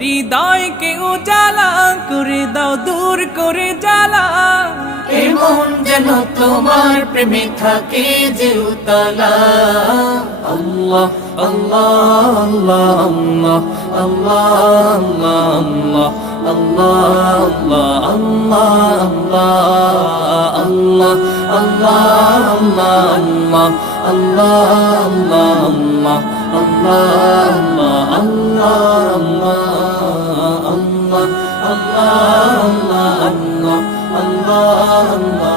হৃদয়কে উজালা করে দাও, দূর করে জ্বালা। এমন যেন তোমার প্রেমে থাকে যে উতলা। আল্লাহ আল্লাহ আল্লাহ আল্লাহ আল্লাহ আল্লাহ আল্লাহ আল্লাহ আল্লাহ আল্লাহ আল্লাহ আল্লাহ আল্লাহ আল্লাহ আল্লাহ আল্লাহ আল্লাহ আল্লাহ